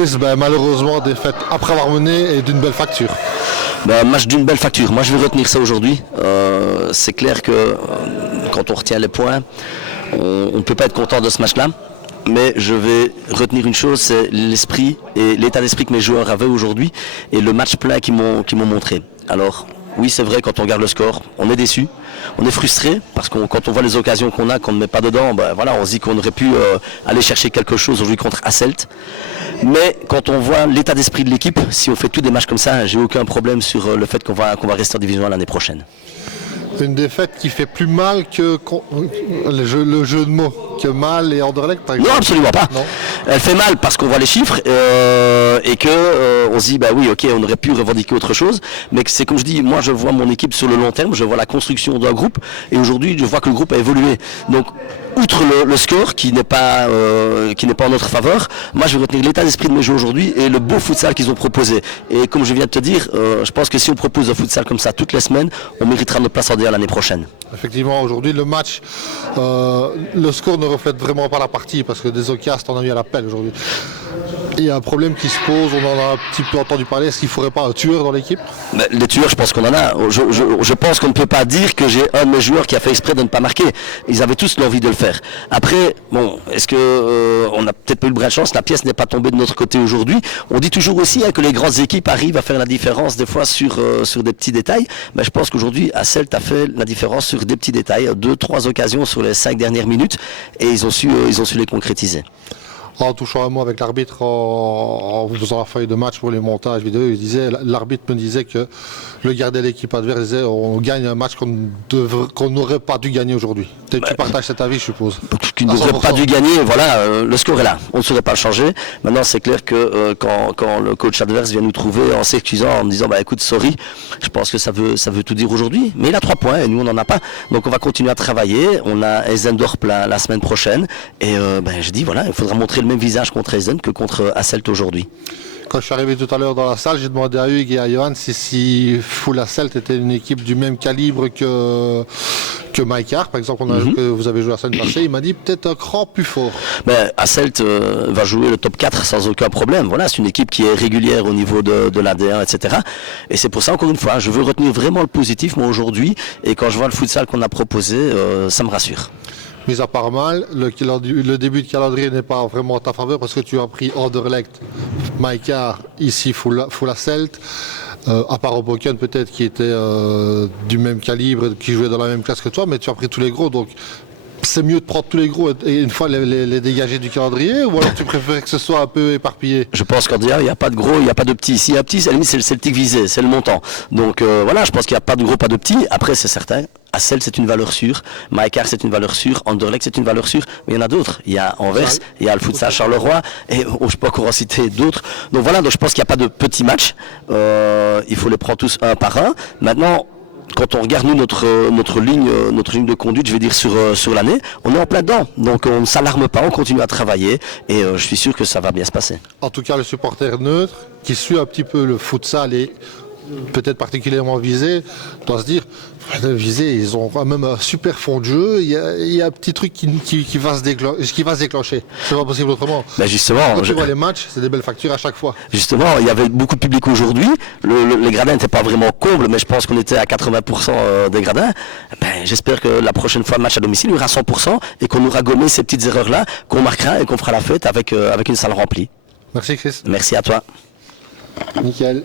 Chris, malheureusement, défaite après avoir mené et d'une belle facture. Match d'une belle facture. Moi, je vais retenir ça aujourd'hui. C'est clair que quand on retient les points, on ne peut pas être content de ce match-là. Mais je vais retenir une chose, c'est l'esprit et l'état d'esprit que mes joueurs avaient aujourd'hui et le match plein qu'ils m'ont montré. Alors, oui, c'est vrai, quand on regarde le score, on est déçu, on est frustré parce que quand on voit les occasions qu'on a, qu'on ne met pas dedans, on se dit qu'on aurait pu aller chercher quelque chose aujourd'hui contre Hasselt. Mais quand on voit l'état d'esprit de l'équipe, si on fait tous des matchs comme ça, j'ai aucun problème sur le fait qu'on va rester en division 1 l'année prochaine. Une défaite qui fait plus mal que le jeu de mots, que Mal et Anderlecht par exemple. Non, absolument pas. Non. Elle fait mal parce qu'on voit les chiffres et que on se dit oui, ok, on aurait pu revendiquer autre chose, mais c'est comme je dis, moi je vois mon équipe sur le long terme, je vois la construction d'un groupe et aujourd'hui je vois que le groupe a évolué. Donc outre le score qui n'est pas en notre faveur, moi je vais retenir l'état d'esprit de mes joueurs aujourd'hui et le beau futsal qu'ils ont proposé. Et comme je viens de te dire, je pense que si on propose un futsal comme ça toutes les semaines, on méritera notre place en D1 l'année prochaine. Effectivement, aujourd'hui le match, le score ne reflète vraiment pas la partie parce que des occasions, on a eu à l'appel aujourd'hui. Il y a un problème qui se pose, on en a un petit peu entendu parler, est-ce qu'il ne faudrait pas un tueur dans l'équipe? Les tueurs, je pense qu'on en a. Je pense qu'on ne peut pas dire que j'ai un de mes joueurs qui a fait exprès de ne pas marquer. Ils avaient tous l'envie de le faire. Après, est-ce que on n'a peut-être pas eu le brin de chance, la pièce n'est pas tombée de notre côté aujourd'hui. On dit toujours aussi que les grandes équipes arrivent à faire la différence des fois sur des petits détails. Mais je pense qu'aujourd'hui, Hasselt a fait la différence sur des petits détails, 2-3 occasions sur les 5 dernières minutes et ils ont su les concrétiser. En touchant un mot avec l'arbitre, en faisant la feuille de match pour les montages vidéo, l'arbitre me disait que le gardien de l'équipe adverse disait on gagne un match qu'on n'aurait pas dû gagner aujourd'hui. Tu partages cet avis, je suppose. Qui n'aurait pas dû gagner, voilà, le score est là, on ne saurait pas le changer. Maintenant, c'est clair que quand le coach adverse vient nous trouver en s'excusant, en me disant écoute, sorry, je pense que ça veut tout dire aujourd'hui. Mais il a 3 points et nous on n'en a pas. Donc on va continuer à travailler. On a Eisendorp la semaine prochaine. Et je dis voilà, il faudra montrer le même visage contre Eisen que contre Hasselt aujourd'hui. Quand je suis arrivé tout à l'heure dans la salle, j'ai demandé à Hugues et à Johan si Full Hasselt était une équipe du même calibre que Maïkar, par exemple, que vous avez joué la semaine passée. Il m'a dit peut-être un cran plus fort. Hasselt va jouer le top 4 sans aucun problème. Voilà, c'est une équipe qui est régulière au niveau de la D1, etc. Et c'est pour ça, encore une fois, je veux retenir vraiment le positif, moi, aujourd'hui. Et quand je vois le futsal qu'on a proposé, ça me rassure. Mis à part Mal, le début de calendrier n'est pas vraiment en ta faveur parce que tu as pris Anderlecht, Maïkar, ici Full Hasselt, à part Hoboken peut-être qui était du même calibre, qui jouait dans la même classe que toi, mais tu as pris tous les gros, donc c'est mieux de prendre tous les gros et une fois les dégager du calendrier, ou alors tu préfères que ce soit un peu éparpillé? Je pense qu'en D1, il n'y a pas de gros, il n'y a pas de petits. S'il y a petit, à la limite, c'est le Celtic visé, c'est le montant. Donc voilà, je pense qu'il n'y a pas de gros, pas de petits. Après, c'est certain, Hasselt, c'est une valeur sûre. Maïkar, c'est une valeur sûre. Anderlecht, c'est une valeur sûre. Mais il y en a d'autres. Il y a Anvers, il y a le futsal Charleroi, et je peux encore en citer d'autres. Donc voilà, donc je pense qu'il n'y a pas de petits matchs. Il faut les prendre tous un par un. Maintenant, quand on regarde nous notre ligne de conduite, je vais dire sur l'année, on est en plein dedans. Donc on ne s'alarme pas, on continue à travailler et je suis sûr que ça va bien se passer. En tout cas, le supporter neutre qui suit un petit peu le futsal et peut-être particulièrement visé, doit se dire visé, ils ont quand même un super fond de jeu, il y a un petit truc qui va se déclencher. C'est pas possible autrement. Justement, quand tu vois les matchs, c'est des belles factures à chaque fois. Justement, il y avait beaucoup de public aujourd'hui. Les gradins n'étaient pas vraiment combles, mais je pense qu'on était à 80% des gradins. J'espère que la prochaine fois, le match à domicile, il y aura 100% et qu'on aura gommé ces petites erreurs-là, qu'on marquera et qu'on fera la fête avec une salle remplie. Merci Chris. Merci à toi. Nickel.